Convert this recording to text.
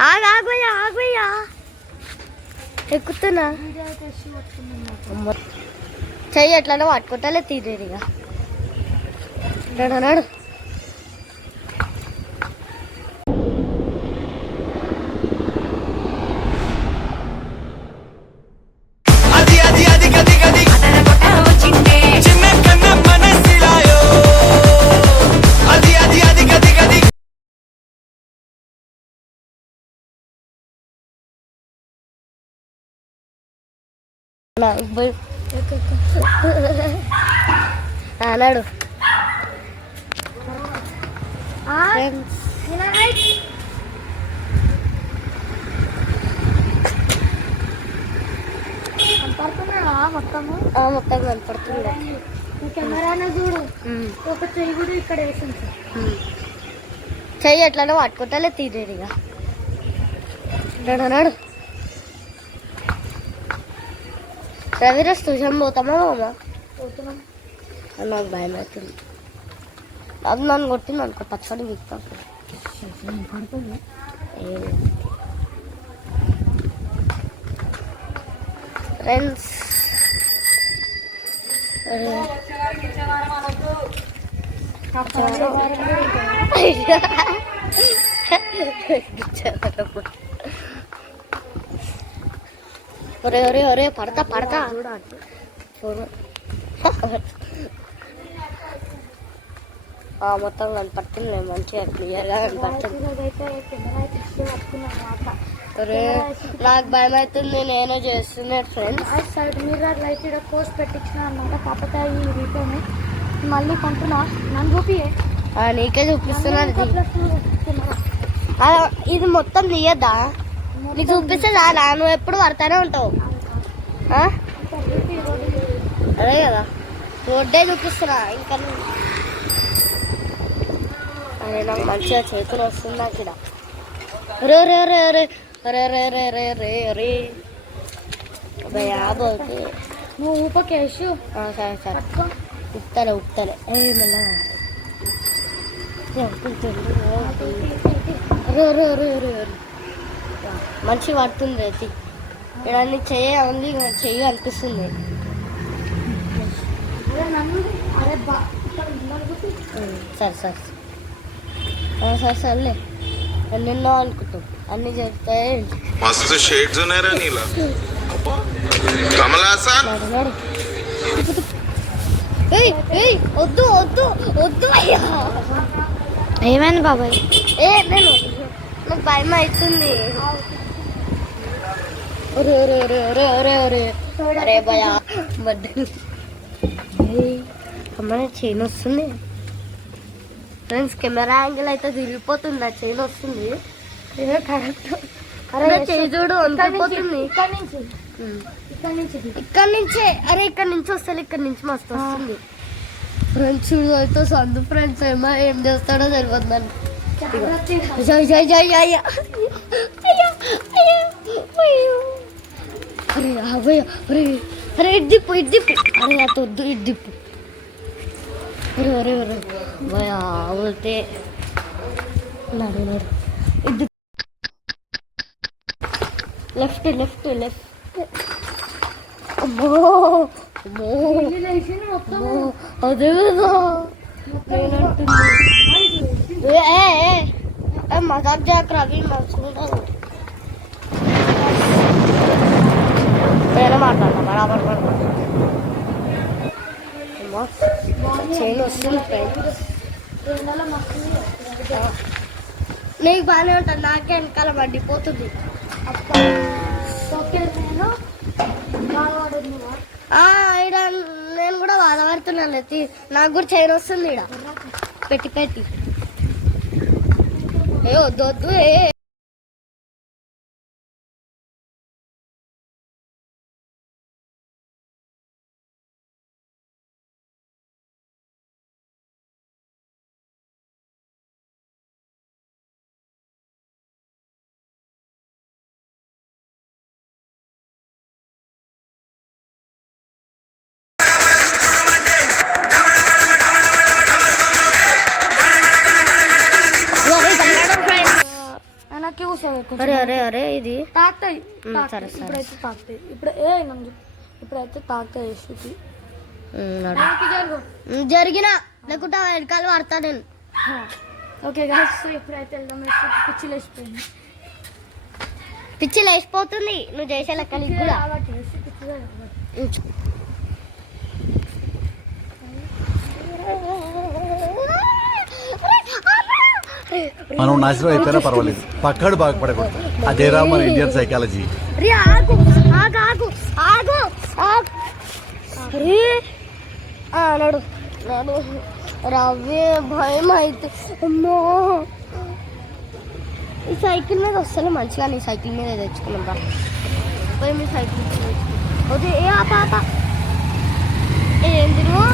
ఆగయ్యా ఆగయ్యా ఎక్కుతున్నా చెయ్యి ఎట్లా పట్టుకుంటాలే తీరేదిగా నడు అన్నాడు మొత్తము మొత్తం కనపడుతుంది కెమెరానే చూడు ఒక చెయ్యి కూడా ఇక్కడ వేసింది చెయ్యి ఎట్లా పట్టుకుంటాలే తీరేదిగా నడు రవిరాజ్ ట్యూషన్ పోతామా మామ పోతున్నాం నాకు భయం అవుతుంది అది నన్ను కొట్టింది అనుకో పచ్చడి విస్తాం ఫ్రెండ్స్ ఒరే ఒరే ఒరే పడతా మొత్తం కనపడుతుంది మంచిగా క్లియర్గా కనపడుతుంది ఒరే నాకు భయం అవుతుంది నేనే చేస్తున్నాను ఫ్రెండ్స్ సైడ్ మిర్రర్ లైట్ ఇక్కడ కోర్స్ పెట్టించిన అనమాట కాకపోతే ఈ రీటోని మళ్ళీ కొంటున్నా నన్ను చూపి నీకే చూపిస్తున్నాను ఇది మొత్తం తీయద్దా నీకు చూపిస్తే చాలా నువ్వు ఎప్పుడు పడతానే ఉంటావు అదే కదా రోడ్డే చూపిస్తున్నా ఇంకా అదే నాకు మంచిగా చేతులు వస్తుంది నాకు ఇక్కడ రే రే రే రే రే రే రే రే రే రే భయా పోతే నువ్వు ఊపకేసు సరే సరే ఉప్తలే రే రే రే రే మంచి పడుతుంది రైతు ఇక్కడ అన్ని ఉంది చెయ్యి అనిపిస్తుంది సరే సరే సరే సర్లే ఎన్నెన్నో అనుకుంటాం అన్ని జరుగుతాయి మస్తు షేడ్స్ ఉన్నారా నీలా కమలాసన్ వద్దు వద్దు వద్దు అయ్యా ఏమైంది బాబాయ్ నాకు భయం అవుతుంది అరే భయా అమ్మనే చైన్ వస్తుంది ఫ్రెండ్స్ కెమెరా యాంగిల్ అయితే తిరిగిపోతుంది ఆ చైన్ వస్తుంది కరెక్ట్ అరే చేయి చూడు వంగిపోతుంది ఇక్కడ నుంచే అరే ఇక్కడ నుంచి వస్తుంది ఇక్కడ నుంచి మస్తు వస్తుంది ఫ్రెండ్స్ చూడు అయితే సందు ఫ్రెండ్స్ ఏం చేస్తాడో తెలియదు నన్ను అరే ఇడ్డిప్పు అరే అతొద్దు ఇడ్డిప్పు అరే భయా అవుతే నడు ఇది లెఫ్ట్ అమ్మో అదే కదా నేనంటుంది మజాక్ జాక్ రవి మంచుకుంటాను మాట్లాడతా బరాబర్ చైన్ వస్తుంది నీకు బాగానే ఉంటుంది నాకే వెనకాల మండిపోతుంది ఇక్కడ నేను కూడా బాధపడుతున్నాను నాకు కూడా చైన్ వస్తుంది ఇక్కడ పెట్టి ఏ వద్దు వెనక్కి కూర్చోవాలి కొంచెం. అరే అరే అరే ఇది తాకుతాయి సరే, సరే. ఇప్పుడైతే తాకుతాయి. ఇప్పుడైతే తాకుతాయి యశుకి. నడు. వెనక్కి జరుగు. జరిగిన లేకుంటే వెనకాల పడతా నేను. ఓకే గాయ్స్, సో ఇప్పుడైతే వెళ్దాం. యశుకి పిచ్చి లేచిపోయింది. పిచ్చి లేచిపోతుంది నువ్వు చేసే లెక్కలు ఇది కూడా. కాబట్టి యశు పిచ్చిగా కాబట్టి. మనం నాశనం అయిపోయినా పర్వాలేదు, పక్కడు బాగుపడకూడదు. అదేరా మన ఇండియన్ సైకాలజీ. రే ఆగు ఆగు ఆగు ఆగు ఆగు. రే నడు నడు రవ్వే భయం అయితే. అమ్మో ఈ సైకిల్ మీద వస్తలే మంచిగా. నీ సైకిల్ మీద తెచ్చుకున్నాం రా. పోయి మీ సైకిల్ అదే ఏ ఆప ఏంది నువ్వు